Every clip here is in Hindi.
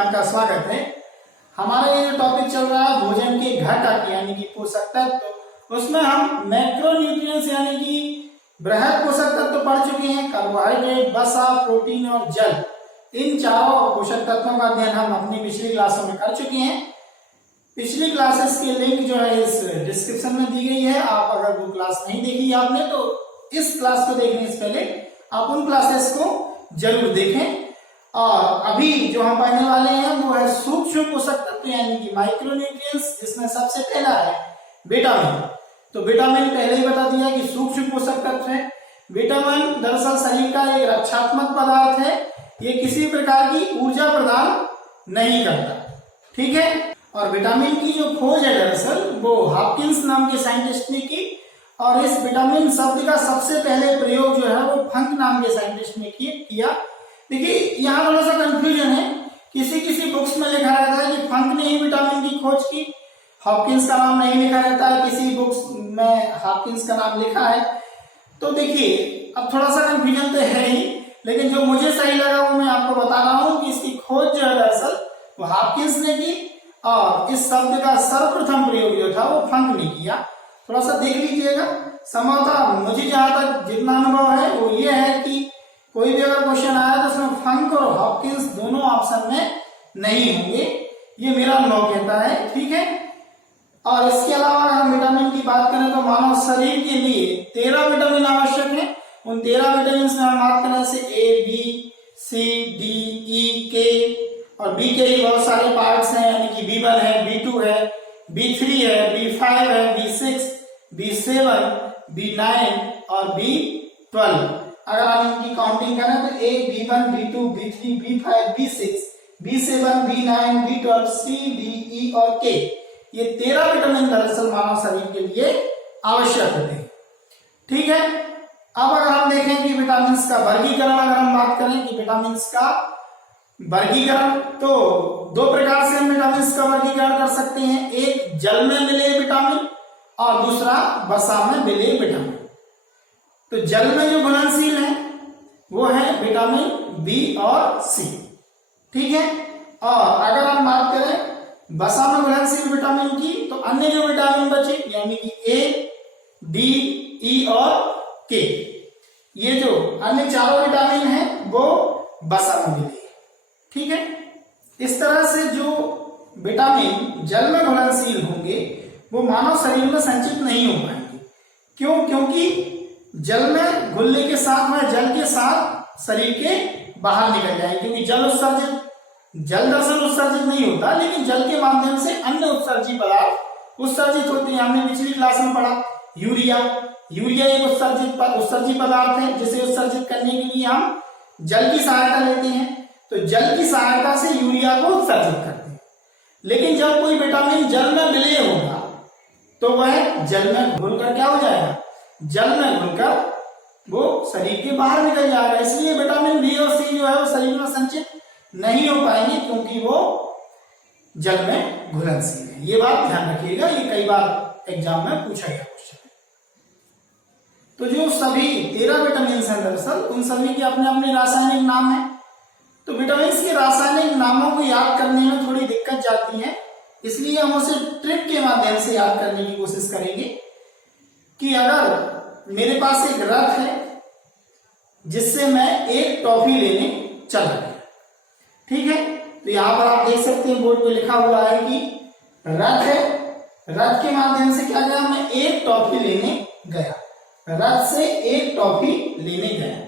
में आपका स्वागत है। हमारा ये जो टॉपिक चल रहा है भोजन के घटक यानी कि पोषक तत्व, उसमें हम मैक्रोन्यूट्रिएंट्स यानी कि बृहद पोषक तत्व पढ़ चुके हैं। कार्बोहाइड्रेट, वसा, प्रोटीन और जल, इन चारों पोषक तत्वों का अध्ययन हम अपनी पिछली क्लासों में कर चुके हैं। पिछली क्लासेस की लिंक जो है इस डिस्क्रिप्शन में दी गई है। आप अगर वो क्लास नहीं देखी आपने तो इस क्लास को देखने से पहले आप उन क्लासेस को जरूर देखें। और अभी जो हम पढ़ने वाले हैं वो है सूक्ष्म पोषक तत्व यानी कि माइक्रोन्यूट्रिएंट्स, जिसमें सबसे पहला है विटामिन। तो विटामिन पहले ही बता दिया कि सूक्ष्म पोषक तत्व है। विटामिन दरअसल शरीर का एक रक्षात्मक पदार्थ है, ये किसी प्रकार की ऊर्जा प्रदान नहीं करता, ठीक है। और विटामिन की जो खोज है दरअसल वो हॉपकिंस नाम के साइंटिस्ट ने की, और इस विटामिन शब्द का सबसे पहले प्रयोग जो है वो फंक नाम के साइंटिस्ट ने किया। देखिए यहाँ थोड़ा सा कंफ्यूजन है, किसी बुक्स में लिखा रहता है कि फंक ने ही विटामिन की खोज की, हॉपकिंस का नाम नहीं लिखा रहता है, किसी बुक्स में हॉपकिंस का नाम लिखा है। तो देखिए अब थोड़ा सा कंफ्यूजन तो है ही, लेकिन जो मुझे सही लगा वो मैं आपको बता रहा हूँ कि इसकी खोज जो है दरअसल वो हॉपकिंस ने की, और इस शब्द का सर्वप्रथम प्रयोग जो था वो फंक ने किया। थोड़ा सा देख लीजिएगा। संभवतः मुझे जहां तक जितना अनुभव है वो ये है कि कोई भी अगर क्वेश्चन आया तो उसमें फंक और हॉपकिंस दोनों ऑप्शन में नहीं होंगे, ये मेरा अनुभव कहता है, ठीक है। और इसके अलावा अगर हम विटामिन की बात करें तो मानव शरीर के लिए 13 विटामिन आवश्यक है। उन 13 विटामिन में हम बात करें से ए, बी, सी, डी, ई, के, और बी के ही बहुत सारे पार्ट्स हैं, यानी कि B1 है, B2 है, B3 है, B5 है, B6, B7, B9 और B12। अगर हम इनकी काउंटिंग करें तो A, B1, B2, B3, B5, B6, B7, B9, B12, C, D, E और K, ये 13 विटामिन दरअसल मानव शरीर के लिए आवश्यक होते हैं, ठीक है। अब अगर हम देखें कि विटामिन का वर्गीकरण, अगर हम बात करें कि विटामिन का वर्गीकरण, तो दो प्रकार से हम विटामिन का वर्गीकरण कर सकते हैं। एक जल में मिले विटामिन और दूसरा वसा में मिले विटामिन। तो जल में जो घुलनशील है वो है विटामिन बी और सी, ठीक है। और अगर हम बात करें वसा में घुलनशील विटामिन की, तो अन्य जो विटामिन बचे यानी कि ए, डी, ई और के, ये जो अन्य चारों विटामिन हैं वो वसा में मिले, ठीक है। इस तरह से जो विटामिन जल में घुलनशील होंगे वो मानव शरीर में संचित नहीं हो पाएंगे। क्यों? क्योंकि जल में घुलने के साथ में जल के साथ शरीर के बाहर निकल जाएंगे, क्योंकि जल दरअसल उत्सर्जित नहीं होता, लेकिन जल के माध्यम से अन्य उत्सर्जित पदार्थ उत्सर्जित होते हैं। हमने पिछली क्लास में पढ़ा यूरिया एक उत्सर्जित पदार्थ है, जिसे उत्सर्जित करने के लिए हम जल की सहायता लेते हैं। तो जल की सहायता से यूरिया को उत्सर्जित करते हैं। लेकिन जब कोई विटामिन जल में विलय होगा तो वह जल में घुलकर क्या हो जाएगा, जल में घुलकर वो शरीर के बाहर निकल जाएगा। इसलिए विटामिन बी और सी जो है वो शरीर में संचित नहीं हो पाएंगे, क्योंकि वो जल में घुलनशील है। ये बात ध्यान रखिएगा, ये कई बार एग्जाम में पूछा गया क्वेश्चन। तो जो सभी 13 विटामिन हैं दरअसल उन सभी के अपने अपने रासायनिक नाम है। तो विटामिन के रासायनिक नामों को याद करने में थोड़ी दिक्कत जाती है, इसलिए हम उसे ट्रिक के माध्यम से याद करने की कोशिश करेंगे। कि अगर मेरे पास एक रथ है जिससे मैं एक टॉफी लेने चला गया, ठीक है। तो यहां पर आप देख सकते हैं बोर्ड पे लिखा हुआ है कि रथ है, रथ के माध्यम से क्या गया, मैं एक टॉफी लेने गया, रथ से एक टॉफी लेने गया।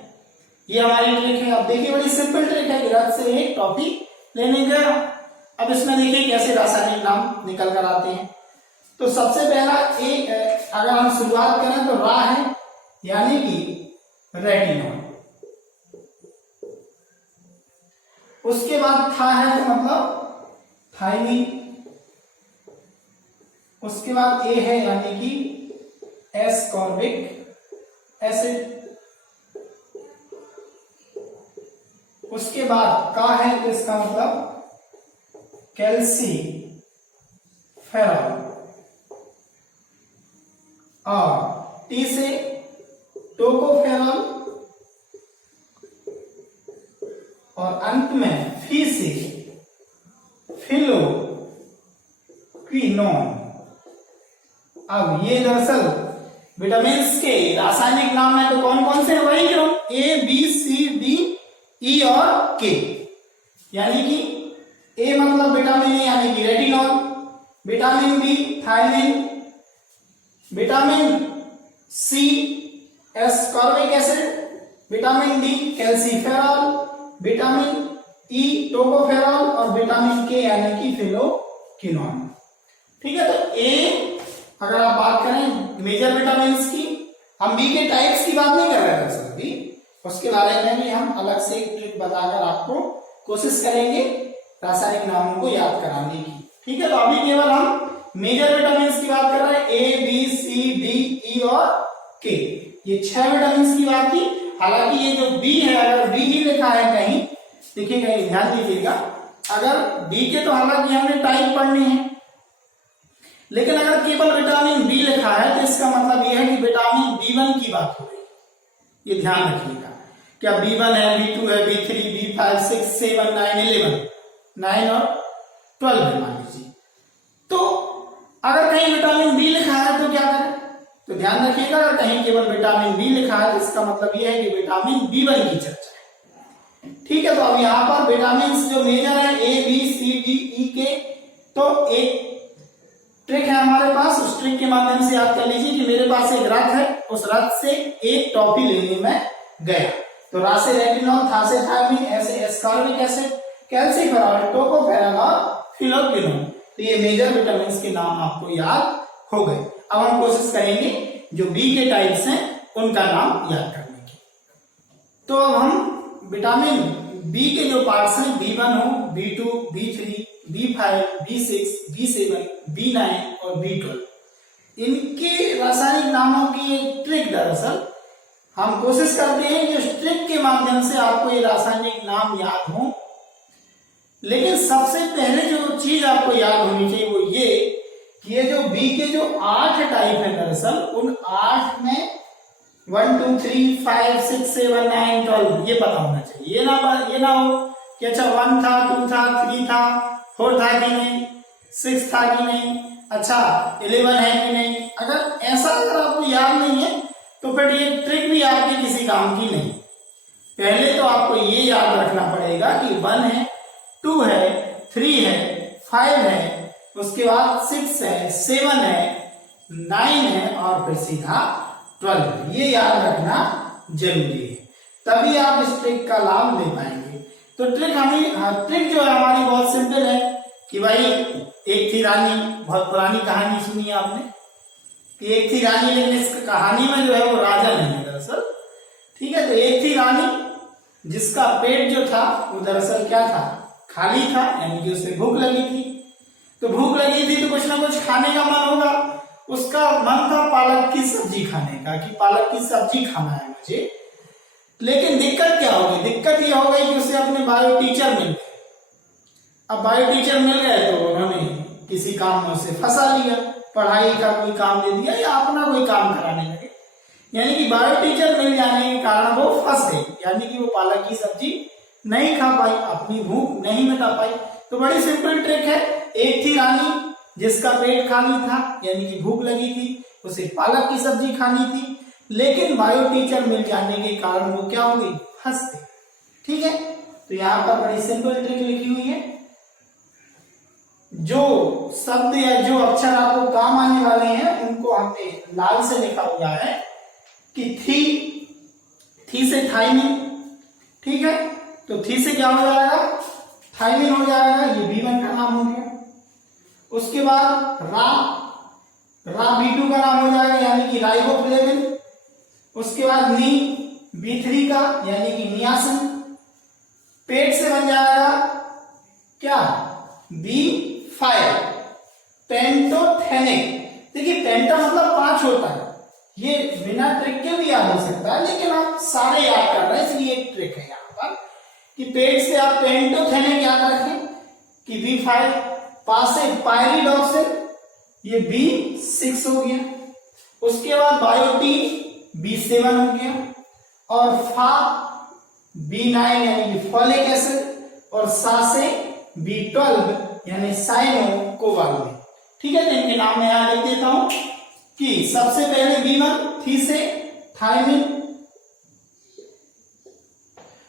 ये हमारी ट्रिक है। अब देखिए बड़ी सिंपल ट्रिक है कि रथ से एक टॉफी लेने गया। अब इसमें देखिए कैसे रासायनिक नाम निकल कर आते हैं। तो सबसे पहला अगर हम शुरुआत करें तो रा है, यानी कि रेटिनॉल। उसके बाद था है तो मतलब थायमिन। उसके बाद ए है यानी कि एस्कॉर्बिक एसिड। उसके बाद का है तो इसका मतलब कैल्सी फेरॉल। और टी से टोकोफेरॉल, और अंत में फी से किनोन। अब ये दरअसल विटामिन के रासायनिक नाम है, तो कौन कौन से? वही जो A B C D E और के, यानी कि ए मतलब विटामिन ए यानी कि retinol, vitamin B thiamine, vitamin C ascorbic acid, vitamin D calciferol, vitamin E tocopherol और विटामिन के यानी कि फिलोक्विनोन। ठीक है, तो ए अगर आप बात करें मेजर विटामिन की, हम बी के टाइप्स की बात नहीं कर रहे हैं अभी, उसके बारे में भी हम अलग से एक ट्रिक बताकर आपको कोशिश करेंगे रासायनिक नामों को याद कराने की। ठीक है, तो अभी केवल हम मेजर विटामिन की बात कर रहे हैं, A B C D E और के, ये 6 विटामिन की बात की। हालांकि ये जो बी है, अगर बी ही लिखा है कहीं, देखिएगा ध्यान दीजिएगा, अगर बी के तो हालांकि हमने टाइप पढ़ने हैं, लेकिन अगर केवल विटामिन बी लिखा है तो इसका मतलब यह है कि विटामिन बी1 की बात हो रही है। ये ध्यान रखिएगा, क्या बी1 है, बी2 है, बी3, बी5, 6, 7, 9, 11, 9 और 12 है मान लीजिए। तो अगर कहीं विटामिन बी लिखा है तो क्या करें? तो ध्यान रखिएगा, अगर कहीं केवल विटामिन बी लिखा है तो इसका मतलब यह है कि विटामिन बी1 की चर्चा है। ठीक है, तो अब यहाँ पर विटामिन जो मेजर है A B C D E के, तो एक ट्रिक है हमारे पास, उस ट्रिक के माध्यम से याद कर लीजिए कि मेरे पास एक रथ है, उस रथ से एक टॉफी लेने में गया, तो रा से रेटिनॉल, था से थायमिन, ऐसे एस्कॉर्बिक एसिड, कैल्सीफेरॉल, टोकोफेरॉल और फिलोक्विनोन। तो ये मेजर विटामिन के नाम आपको याद हो गए। अब हम कोशिश करेंगे जो बी के टाइप्स हैं उनका नाम याद करने की। तो अब हम विटामिन बी के जो पार्ट्स हैं, B1 हो, B2, B3, B5, B6, B7, B9 और B12, इनके रासायनिक नामों की एक ट्रिक, दरअसल हम कोशिश करते हैं कि उस ट्रिक के माध्यम से आपको ये रासायनिक नाम याद हो। लेकिन सबसे पहले जो चीज आपको याद होनी चाहिए वो ये कि ये जो बी के जो 8 टाइप है, दरअसल उन 8 में 1 2 3 5 6 7 9 12 ये पता होना चाहिए। ये ना हो कि अच्छा 1 था, 2 था, 3 था, 4 था कि नहीं, 6 था कि नहीं, अच्छा 11 है कि नहीं। अगर ऐसा आपको याद नहीं है तो फिर ये ट्रिक भी आपके किसी काम की नहीं। पहले तो आपको ये याद रखना पड़ेगा कि 1 है, 2 है, 3 है, 5 है, उसके बाद 6 है, 7 है, 9 है और फिर सीधा 12। ये याद रखना जरूरी है, तभी आप इस ट्रिक का लाभ ले पाएंगे। तो ट्रिक जो है हमारी बहुत सिंपल है कि भाई एक थी रानी, बहुत पुरानी कहानी सुनी है आपने कि एक थी रानी, लेकिन इस कहानी में जो है वो राजा नहीं है दरअसल। ठीक है, तो एक थी रानी जिसका पेट जो था वो दरअसल क्या था, खाली था, यानी कि उसे भूख लगी थी। तो भूख लगी थी तो कुछ ना कुछ खाने का मन होगा, उसका मन था पालक की सब्जी खाने का कि पालक की सब्जी खाना है मुझे। लेकिन दिक्कत क्या होगी? दिक्कत ये हो गई कि उसे अपने बायो टीचर मिल गए। अब बायो टीचर मिल गए तो उन्होंने किसी काम में उसे फंसा लिया, पढ़ाई का कोई काम दे दिया या अपना कोई काम कराने लगे, यानी कि बायो टीचर मिल जाने के कारण वो फंस गई, यानी कि वो पालक की सब्जी नहीं खा पाई, अपनी भूख नहीं मिटा पाई। तो बड़ी सिंपल ट्रिक है, एक थी रानी जिसका पेट खाली था, यानी कि भूख लगी थी, उसे पालक की सब्जी खानी थी, लेकिन बायो टीचर मिल जाने के कारण वो क्या हो गई, फंस गई। ठीक है, तो यहाँ पर बड़ी सिंपल ट्रिक लिखी हुई है। जो शब्द या जो अक्षर आपको काम आने वाले हैं उनको हमने लाल से लिखा हुआ है कि थी से थाइमिन। ठीक है, तो थी से क्या हो जाएगा, थाइमिन हो जाएगा, ये B1 का नाम हो गया। उसके बाद रा B2 का नाम हो जाएगा, यानी कि राइबोफ्लेविन। उसके बाद नी B3 का, यानी कि नियासिन। पेट से बन जाएगा क्या, B5 पेंटोथेनिक। देखिए पेंटा मतलब 5 होता है, ये बिना ट्रिक के भी याद हो सकता है, लेकिन आप सारे याद कर रहे हैं इसलिए एक ट्रिक है यहाँ पर कि पेट से आप पेंटोथेनिक याद रखें कि B5, पास से पायरिडॉक्सिन, ये B6 हो गया। उसके बाद बायोटीन B7 हो गया और फा B9 यानी कि फॉलिक एसिड और सा से B12 यानी साइनोकोबालमिन। ठीक है, तो इनके नाम मैं यहां लिख देता हूं कि सबसे पहले B1 थी से थायमिन,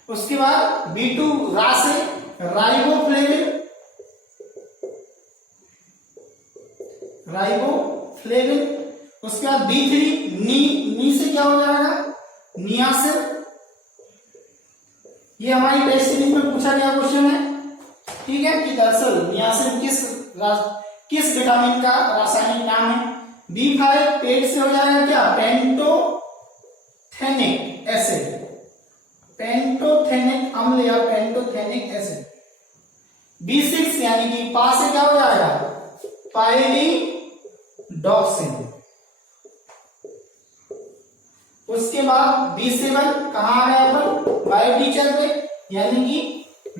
उसके बाद B2 रा से राइबोफ्लेविन, उसके बाद B3 नी से क्या हो जाएगा, नियासिन। ये हमारी टेस्ट सीरीज में पूछा गया क्वेश्चन है, ठीक है, कि दरअसल नियासिन किस विटामिन का रासायनिक नाम है। B5 पेट से हो जाएगा क्या, पेंटोथेनिक एसिड, पेंटोथेनिक अम्ल या पेंटोथेनिक एसिड। B6 यानी कि पा से क्या हो जाएगा, पायरिडॉक्सिन। उसके बाद B7 कहां आ गया अपन, बायो टीचर पे, यानी कि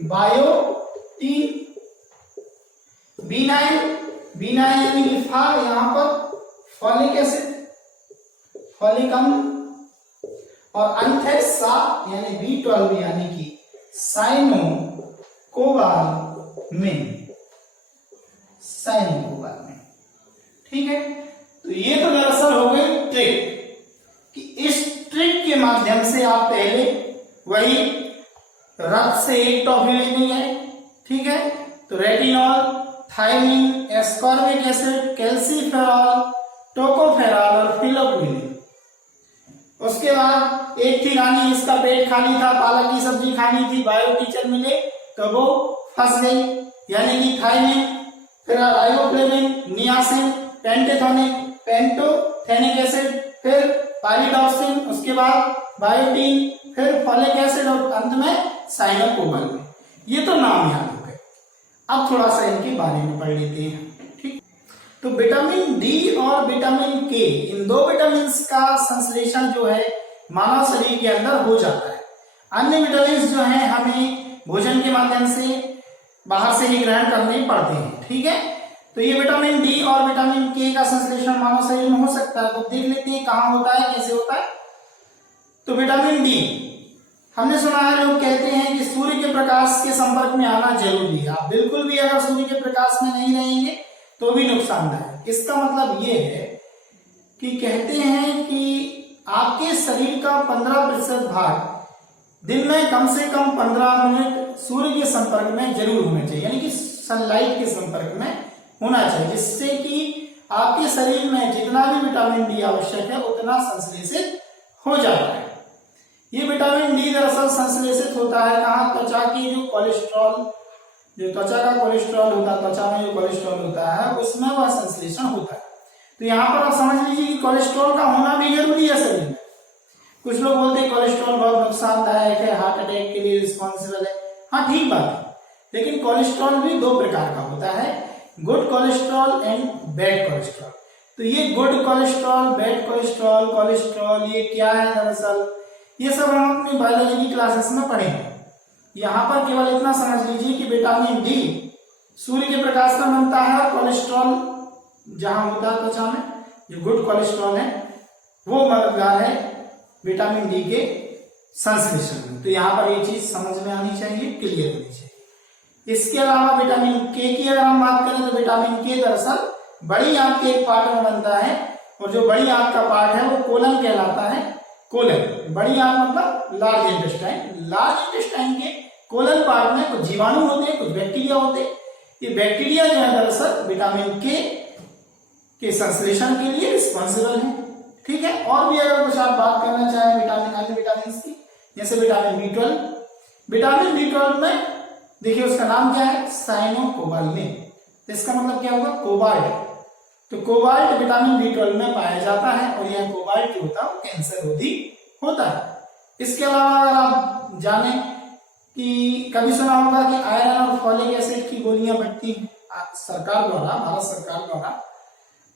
बायोटीन। B9 यानी कि फा, यहां पर फॉलिक एसिड, फॉलिक अम्ल। और अंत है सा यानी B12 यानी कि साइनोकोबालमिन, ठीक है। तो ये तो दरअसल हो गई ट्रिक, कि इस ट्रिक के माध्यम से आप पहले वही रक्त से एक टॉफी लेनी है, ठीक है। तो retinol, thiamine, ascorbic acid, calciferol, tocopherol और फिलोक्विनिन। उसके बाद एक थी रानी, इसका पेट खाली था, पालक की सब्जी खानी थी, बायो टीचर मिले तो वो फंस गई, यानी कि थायमिन, फिर राइबोफ्लेविन, नियासिन, पेंटोथेनिक एसिड, फिर पायरिडॉक्सिन, उसके बाद बायोटीन, फिर फॉलिक एसिड और अंत में साइनोकोबालमिन। ये तो नाम याद हो गए। अब थोड़ा सा इनके बारे में पढ़ लेते हैं, ठीक। तो विटामिन डी और विटामिन के, इन दो विटामिन का संश्लेषण जो है मानव शरीर के अंदर हो जाता है। अन्य विटामिन जो हैं हमें भोजन के माध्यम से बाहर से ही ग्रहण करने पड़ते हैं, ठीक है। तो ये विटामिन डी और विटामिन के का संश्लेषण मानव शरीर में हो सकता है। तो देख लेते हैं कहां होता है, कैसे होता है। तो विटामिन डी, हमने सुना है, लोग कहते हैं कि सूर्य के प्रकाश के संपर्क में आना जरूरी है। आप बिल्कुल भी अगर सूर्य के प्रकाश में नहीं रहेंगे तो भी नुकसानदायक। इसका मतलब ये है कि कहते हैं कि आपके शरीर का 15% भाग दिन में कम से कम 15 मिनट सूर्य के संपर्क में जरूर होना चाहिए, यानी कि सनलाइट के संपर्क में होना चाहिए, जिससे कि आपके शरीर में जितना भी विटामिन डी आवश्यक है उतना संश्लेषित हो जाता है। ये विटामिन डी दरअसल संश्लेषित होता है कहाँ, त्वचा की जो कोलेस्ट्रॉल, जो त्वचा का कोलेस्ट्रॉल होता है, त्वचा में जो कोलेस्ट्रॉल होता है उसमें वह संश्लेषण होता है। तो यहाँ पर आप समझ लीजिए कि कोलेस्ट्रॉल का होना भी जरूरी है शरीर में। कुछ लोग बोलते हैं कोलेस्ट्रॉल बहुत नुकसानदायक है, हार्ट अटैक के लिए रिस्पॉन्सिबल है। हाँ ठीक बात है, लेकिन कोलेस्ट्रॉल भी दो प्रकार का होता है, good cholesterol and bad cholesterol. तो ये गुड कोलेस्ट्रॉल, बैड कोलेस्ट्रॉल ये क्या है दरअसल, ये सब हम अपनी बायोलॉजी की क्लासेस में पढ़ेंगे। यहाँ पर केवल इतना समझ लीजिए कि विटामिन डी सूर्य के प्रकाश में बनता है, और कोलेस्ट्रॉल जहां होता है त्वचा में, जो गुड कोलेस्ट्रॉल है वो मददगार है विटामिन डी के संश्लेषण में। तो यहाँ पर ये चीज समझ में आनी चाहिए, क्लियर होनी चाहिए। इसके अलावा विटामिन के की अगर हम बात करें तो विटामिन के दरअसल बड़ी आंत के एक पार्ट में बनता है, और जो बड़ी आंत का पार्ट है वो कोलन कहलाता है। कोलन, बड़ी आंत मतलब लार्ज इंटेस्टाइन। लार्ज इंटेस्टाइन के कोलन पार्ट में कुछ जीवाणु होते हैं, कुछ बैक्टीरिया होते हैं। ये बैक्टीरिया जो है दरअसल विटामिन के संश्लेषण के लिए रिस्पॉन्सिबल है, ठीक है। और भी अगर कुछ आप बात करना चाहें विटामिन, अन्य विटामिन की, जैसे विटामिन B12। विटामिन B12 में देखिए उसका नाम क्या है, साइनोकोबालमिन। तो इसका मतलब क्या होगा, कोबाल्ट। तो कोबाल्ट विटामिन B12 में पाया जाता है, और यह कोबाल्ट जो होता है कैंसर रोधी होता है। इसके अलावा अगर आप जाने कि कभी सुना होगा कि आयरन और फॉलिक एसिड की गोलियां बनती हैं सरकार द्वारा, भारत सरकार द्वारा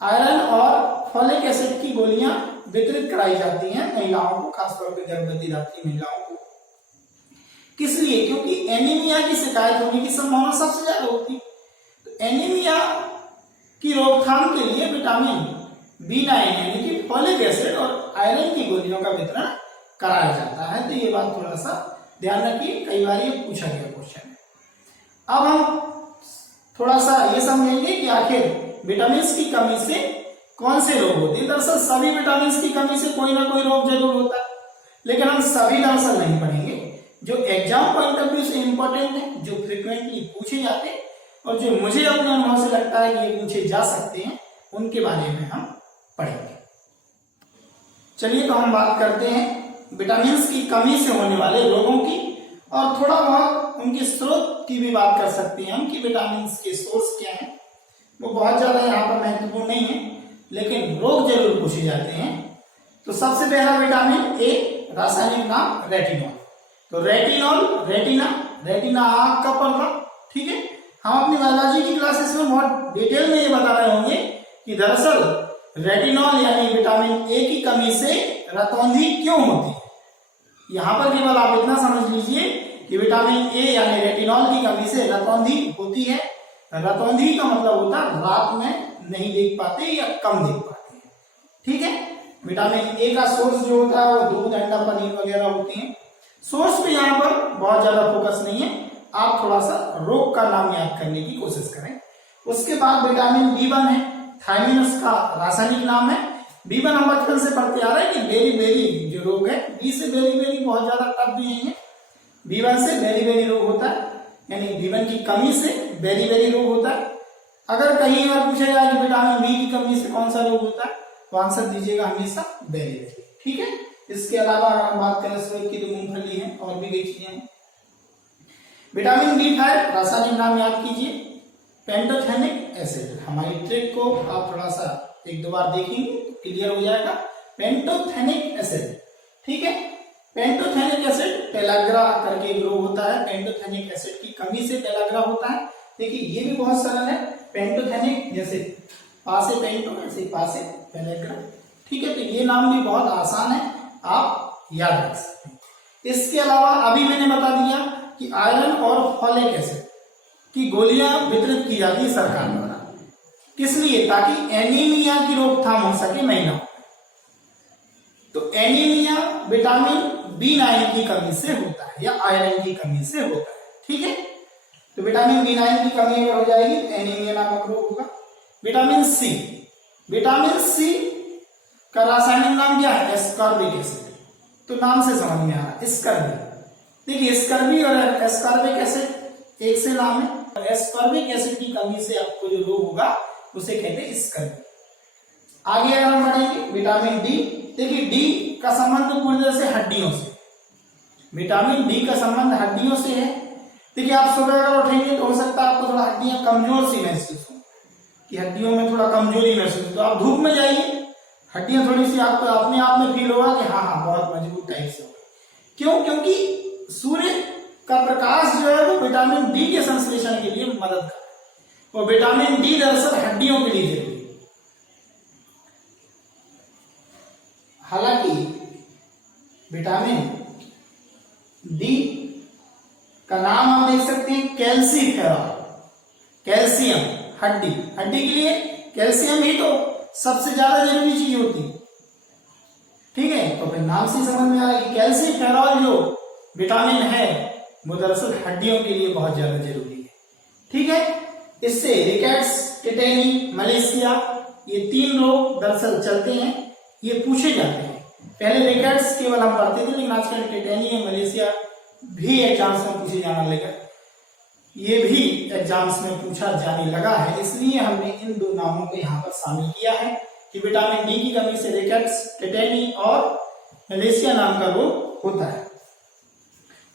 आयरन और फॉलिक एसिड की गोलियां वितरित कराई जाती हैं महिलाओं को, खासतौर पर गर्भवती रहती महिलाओं को। किस लिए, क्योंकि एनीमिया की शिकायत होने की संभावना सबसे ज्यादा होती है। तो एनीमिया की रोकथाम के लिए विटामिन B9 यानी कि फॉलिक एसिड और आयरन की गोलियों का वितरण कराया जाता है। तो ये बात थोड़ा सा ध्यान रखिए, कई बार ये पूछा गया क्वेश्चन है। अब हम थोड़ा सा ये समझेंगे कि आखिर विटामिन की कमी से कौन से रोग होते हैं। दरअसल सभी विटामिन की कमी से कोई ना कोई रोग जरूर होता है, लेकिन हम सभी दरअसल नहीं पढ़ेंगे। जो एग्जाम पॉइंट ऑफ व्यू से इंपॉर्टेंट है, जो फ्रिक्वेंटली पूछे जाते हैं और जो मुझे अपने अनुभव से लगता है कि ये पूछे जा सकते हैं, उनके बारे में हम पढ़ेंगे। चलिए तो हम बात करते हैं विटामिन की कमी से होने वाले रोगों की, और थोड़ा बहुत उनके स्रोत की भी बात कर सकते हैं हम कि विटामिन के सोर्स क्या हैं। वो बहुत ज्यादा यहाँ पर महत्वपूर्ण नहीं है, लेकिन रोग जरूर पूछे जाते हैं। तो सबसे पहला विटामिन ए, रासायनिक नाम रेटिनॉल। तो रेटिनॉल, रेटिना आंख का पर्दा, ठीक है। हम अपनी बायोलॉजी की क्लासेस में बहुत डिटेल में ये बता रहे होंगे कि दरअसल रेटिनॉल यानी विटामिन ए की कमी से रतौंधी क्यों होती है। यहां पर केवल आप इतना समझ लीजिए कि विटामिन ए यानी रेटिनॉल की कमी से रतौंधी होती है। रतौंधी का मतलब होता है रात में नहीं देख पाते या कम देख पाते हैं, ठीक है। विटामिन ए का सोर्स जो होता है वो दूध, अंडा, पनीर वगैरह होती है। सोर्स पे यहाँ पर बहुत ज्यादा फोकस नहीं है, आप थोड़ा सा रोग का नाम याद करने की कोशिश करें। उसके बाद विटामिन B1 है, थायमिन उसका रासायनिक नाम है। B1 हम बचपन से पढ़ते आ रहे हैं कि बेरी जो रोग है, बी से बेरी बहुत ज्यादा टफ भी नहीं है। B1 से बेरी रोग होता है, यानी B1 की कमी से बेरी रोग होता है। अगर कहीं और पूछा जाए कि विटामिन बी की कमी से कौन सा रोग होता है, तो आंसर दीजिएगा हमेशा बेरी, ठीक है। इसके अलावा अगर हम बात करें स्रोत की, तो मूंगफली है और भी कई चीजें हैं। विटामिन B5 रासायनिक नाम याद कीजिए, पेंटोथेनिक एसिड। हमारी ट्रिक को आप थोड़ा सा एक दो बार देखेंगे तो क्लियर हो जाएगा। पेंटोथेनिक एसिड, ठीक है। पेंटोथेनिक एसिड पेलाग्रा करके एक रोग होता है, पेंटोथेनिक एसिड की कमी से पेलाग्रा होता है। देखिए ये भी बहुत सरल है, पेंटोथेनिक जैसे पासे पेंटो ऐसे पासे पेलाग्रा, ठीक है। तो ये नाम भी बहुत आसान है, आप याद रख सकते हैं। इसके अलावा अभी मैंने बता दिया कि आयरन और फॉलिक एसिड की गोलियां वितरित की जाती है सरकार द्वारा, किस लिए, ताकि एनीमिया की रोकथाम हो सके महिलाओं में। तो एनीमिया विटामिन B9 की कमी से होता है या आयरन की कमी से होता है, ठीक है। तो विटामिन B9 की कमी अगर हो जाएगी तो एनीमिया नामक रोग होगा। विटामिन सी का रासायनिक नाम क्या है, एस्कॉर्बिक एसिड। तो नाम से समझ में आ रहा है, स्कर्बी। देखिए स्कर्बी और एस्कॉर्बिक एसिड एक से नाम है। एस्कॉर्बिक एसिड की कमी से आपको जो रोग होगा उसे कहते हैं स्कर्बी। आगे अगर हम बढ़ेंगे, विटामिन डी। देखिए डी का संबंध पूरी तरह से हड्डियों से, विटामिन डी का संबंध हड्डियों से है। देखिए आप सुबह अगर उठेंगे तो हो सकता है आपको थोड़ा हड्डियां कमजोर सी महसूस हो, कि हड्डियों में थोड़ा कमजोरी महसूस, तो आप धूप में जाइए, हड्डियां थोड़ी सी आपको अपने आप में फील होगा कि हाँ बहुत मजबूत टाइप से होगा। क्यों? क्योंकि सूर्य का प्रकाश जो है वो विटामिन डी के संश्लेषण के लिए मदद करता है, और विटामिन डी दरअसल हड्डियों के लिए जरूरी है। हालांकि विटामिन डी का नाम आप देख सकते हैं कैल्सीफेरॉल, कैल्शियम, हड्डी के लिए कैल्शियम ही तो सबसे ज्यादा जरूरी चीज होती है, ठीक है। तो फिर नाम से समझ में आ रहा है कि कैल्सीफेरॉल जो विटामिन है वो दरअसल हड्डियों के लिए बहुत ज्यादा जरूरी है, ठीक है। इससे रिकेट्स, टिटेनी, मलेशिया ये 3 रोग दरअसल चलते हैं, ये पूछे जाते हैं। पहले रिकेट्स केवल हम पढ़ते थे, लेकिन आजकल टिटेनी और मलेशिया भी एग्जाम्स में पूछे जाने लगा, ये भी एग्जाम्स में पूछा जाने लगा है। इसलिए हमने इन 2 नामों को यहाँ पर शामिल किया है कि विटामिन डी की कमी से रिकेट्स, टिटेनी और मलेशिया नाम का रोग होता है।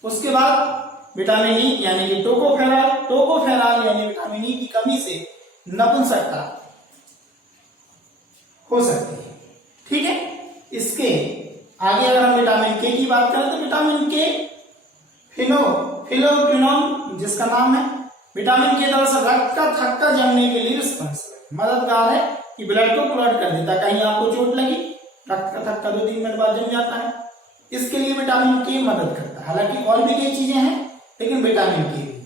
उसके बाद विटामिन ई यानी कि टोकोफेरॉल यानी विटामिन ई की कमी से नपुंसकता हो सकती है, ठीक है। इसके आगे अगर हम विटामिन के की बात करें तो विटामिन के फिनोक्विनोन जिसका नाम है, विटामिन के दरअसल रक्त का थक्का जमने के लिए रिस्पॉन्सिबल मददगार है, कि ब्लड को क्लॉट कर देता है। कहीं आपको चोट लगी, रक्त का थक्का 2-3 मिनट बाद जम जाता है, इसके लिए विटामिन के मदद करता है। हालांकि और भी कई चीजें हैं, लेकिन विटामिन के भी।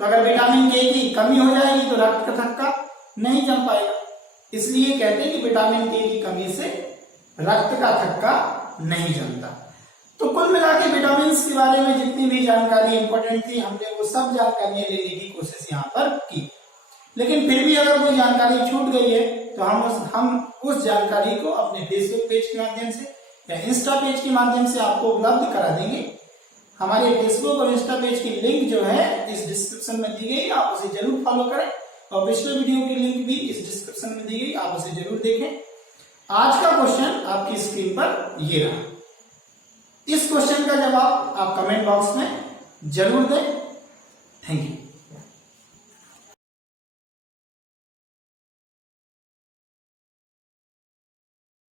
तो अगर विटामिन के की कमी हो जाएगी तो रक्त का थक्का नहीं जम पाएगा, इसलिए कहते हैं कि विटामिन के की कमी से रक्त का थक्का नहीं जमता। तो कुल मिला के विटामिन के बारे में जितनी भी जानकारी इंपॉर्टेंट थी, हमने वो सब जानकारियां लेने की कोशिश यहाँ पर की। लेकिन फिर भी अगर कोई जानकारी छूट गई है तो हम उस जानकारी को अपने फेसबुक पेज के माध्यम से या इंस्टा पेज के माध्यम से आपको उपलब्ध करा देंगे। हमारे फेसबुक और इंस्टा पेज की लिंक जो है इस डिस्क्रिप्शन में दी गई, आप उसे जरूर फॉलो करें और पिछले वीडियो की लिंक भी इस डिस्क्रिप्शन में दी गई, आप उसे जरूर देखें। आज का क्वेश्चन आपकी स्क्रीन पर ये रहा। इस क्वेश्चन का जवाब आप कमेंट बॉक्स में जरूर दें। Thank you.